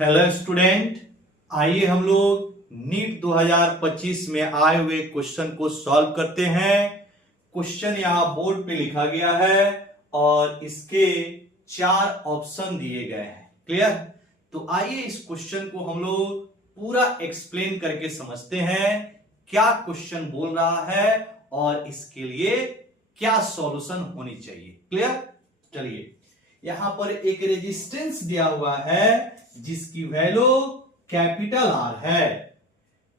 Hello student, आइए हम लोग नीट 2025 में आए हुए क्वेश्चन को सॉल्व करते हैं। क्वेश्चन यहां बोर्ड पे लिखा गया है और इसके 4 ऑप्शन दिए गए हैं। क्लियर? तो आइए इस क्वेश्चन को हम लोग पूरा एक्सप्लेन करके समझते हैं क्या क्वेश्चन बोल रहा है और इसके लिए क्या सॉल्यूशन होनी चाहिए। क्लियर? चलिए, यहां पर एक रेजिस्टेंस दिया हुआ है जिसकी वैल्यू कैपिटल आर है।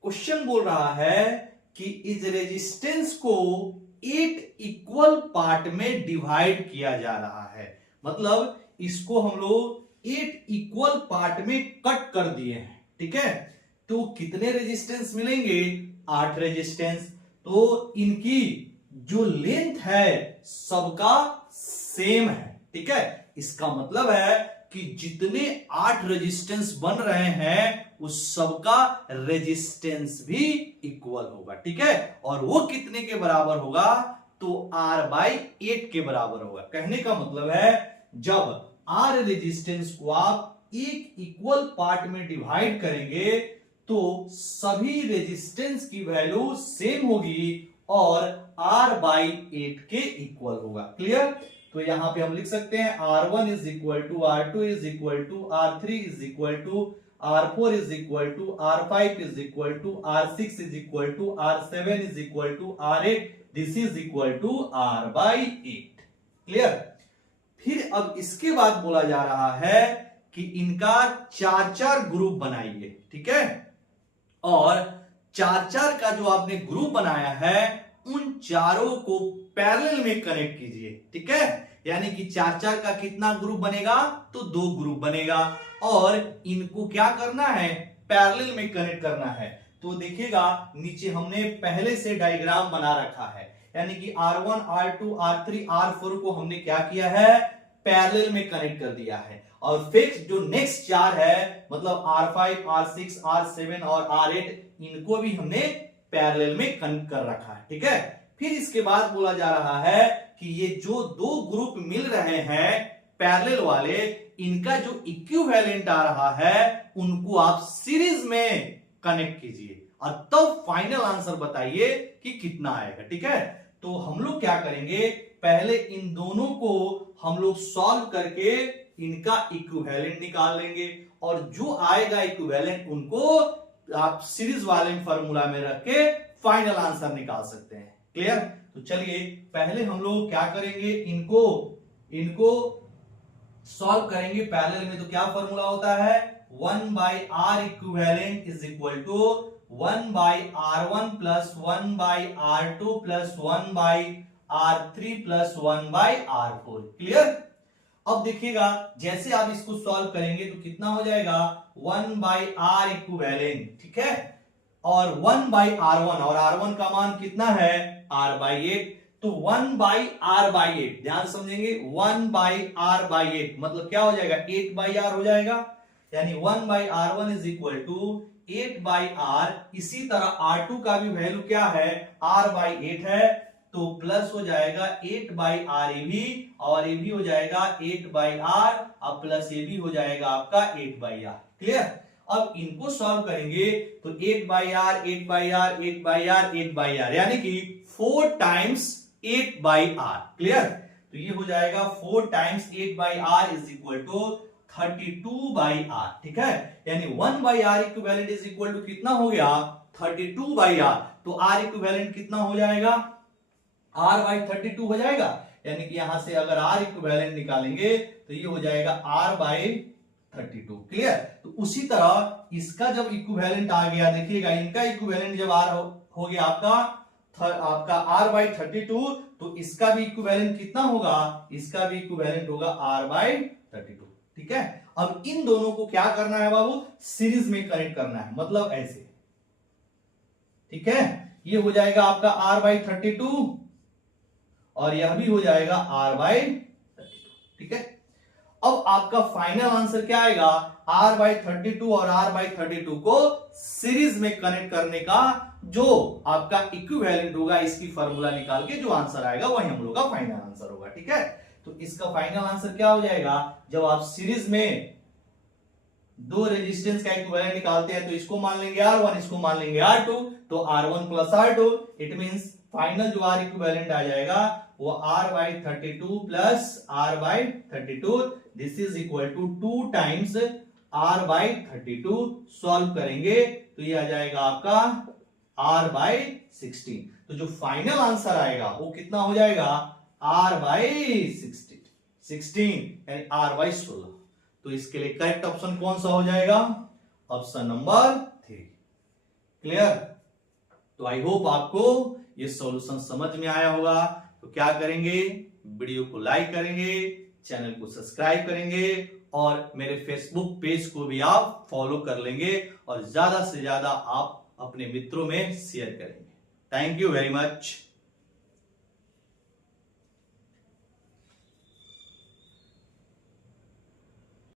क्वेश्चन बोल रहा है कि इस रेजिस्टेंस को 8 इक्वल पार्ट में डिवाइड किया जा रहा है। मतलब इसको हम लोग 8 इक्वल पार्ट में कट कर दिए हैं। ठीक है, तो कितने रेजिस्टेंस मिलेंगे? 8 रेजिस्टेंस। तो इनकी जो लेंथ है सबका सेम है। ठीक है, इसका मतलब है कि जितने 8 रेजिस्टेंस बन रहे हैं उस सबका रेजिस्टेंस भी इक्वल होगा। ठीक है, और वो कितने के बराबर होगा? तो R/8 के बराबर होगा। कहने का मतलब है जब R रेजिस्टेंस को आप एक इक्वल पार्ट में डिवाइड करेंगे तो सभी रेजिस्टेंस की वैल्यू सेम होगी और R/8 के इक्वल होगा। क्लियर? तो यहां पे हम लिख सकते हैं R1 is equal to R2 is equal to R3 is equal to R4 is equal to R5 is equal to R6 is equal to R7 is equal to R8। This is equal to R/8। Clear? फिर अब इसके बाद बोला जा रहा है कि इनका 4 ग्रुप बनाइए। ठीक है, और 4 का जो आपने ग्रुप बनाया है उन चारों को पैरेलल में कनेक्ट कीजिए। ठीक है, यानी कि 4 का कितना ग्रुप बनेगा? तो 2 ग्रुप बनेगा और इनको क्या करना है? पैरेलल में कनेक्ट करना है। तो देखिएगा नीचे हमने पहले से डायग्राम बना रखा है, यानी कि R1 R2 R3 R4 को हमने क्या किया है? पैरेलल में कनेक्ट कर दिया है। और फिक्स जो नेक्स्ट 4 है मतलब R5 R6 R7 और R8 इनको भी हमने पैरेलल में कनेक्ट कर रखा है। ठीक है, फिर इसके बाद बोला जा रहा है कि ये जो 2 ग्रुप मिल रहे हैं पैरेलल वाले, इनका जो इक्विवेलेंट आ रहा है उनको आप सीरीज में कनेक्ट कीजिए और तब फाइनल आंसर बताइए कि कितना आएगा। ठीक है, तो हम लोग क्या करेंगे, पहले इन दोनों को हम लोग सॉल्व करके इनका इक्विवेलेंट निकाल लेंगे और जो आएगा इक्विवेलेंट उनको आप सीरीज वाले फॉर्मूला में रख के फाइनल आंसर निकाल सकते हैं। क्लियर? तो चलिए पहले हम लोग क्या करेंगे, इनको सॉल्व करेंगे पैरेलल में। तो क्या फॉर्मूला होता है? 1/R equivalent is equal to 1/R1 plus 1/R2 plus 1/R3 plus 1/R4। Clear? अब देखिएगा जैसे आप इसको सॉल्व करेंगे तो कितना हो जाएगा? 1/R equivalent. ठीक है, और 1/R1 और R1 का मान कितना है? R/8। तो 1/R/8 ध्यान समझेंगे, 1/R/8 मतलब क्या हो जाएगा? 8/R हो जाएगा, यानी 1/R1 is equal to 8/R। इसी तरह R2 का भी वैल्यू क्या है? R/8 है, तो प्लस हो जाएगा 8/R ये भी, और ये भी हो जाएगा 8/R, अब प्लस ये भी हो जाएगा आपका 8/R। क्लियर? अब इनको सॉल्व करेंगे तो 8/R 8/R 8/R 8/R यानी कि 4 टाइम्स 8/R। क्लियर? तो ये हो जाएगा 4 times 8/R is equal to 32/R। ठीक है, यानी 1/R equivalent is equal to कितना हो गया? 32/R। तो R इक्विवेलेंट कितना हो जाएगा? R/32 हो जाएगा, यानी कि यहां से अगर R इक्विवेलेंट निकालेंगे तो ये हो जाएगा R/32। क्लियर? तो उसी तरह इसका जब इक्विवेलेंट आ गया, देखिएगा इनका इक्विवेलेंट जब R हो गया आपका R/32, तो इसका भी इक्विवेलेंट कितना होगा? इसका भी इक्विवेलेंट होगा R/32। ठीक है, अब इन दोनों को क्या करना है बाबू? सीरीज में कनेक्ट करना है, मतलब ऐसे। ठीक है, ये हो जाएगा आपका R/32 और यह भी हो जाएगा R/32। ठीक है, अब आपका फाइनल आंसर क्या आएगा? R/32 और R/32 को सीरीज में कनेक्ट करने का जो आपका इक्विवेलेंट होगा, इसकी फॉर्मूला निकाल के जो आंसर आएगा वही हम लोग का फाइनल आंसर होगा। ठीक है, तो इसका फाइनल आंसर क्या हो जाएगा? जब आप सीरीज में दो रेजिस्टेंस का इक्विवेलेंट निकालते हैं तो इसको मान लेंगे R1, इसको मान लेंगे R2, तो R1 plus R2, it means final जो R इक्विवेलेंट आ जाएगा वो R/32 plus R/32, this is equal to 2 times R/32। Solve करेंगे तो ये आ जाएगा आपका R/16। तो जो फाइनल आंसर आएगा वो कितना हो जाएगा R/16, 16 यानी R/16। तो इसके लिए करेक्ट ऑप्शन कौन सा हो जाएगा? Option number 3। क्लियर? तो आई होप आपको ये सॉल्यूशन समझ में आया होगा। तो क्या करेंगे, वीडियो को लाइक करेंगे, चैनल को सब्सक्राइब करेंगे और मेरे फेसबुक पेज को भी आप फॉलो कर लेंगे और ज्यादा से ज्यादा आप अपने मित्रों में शेयर करेंगे। Thank you very much.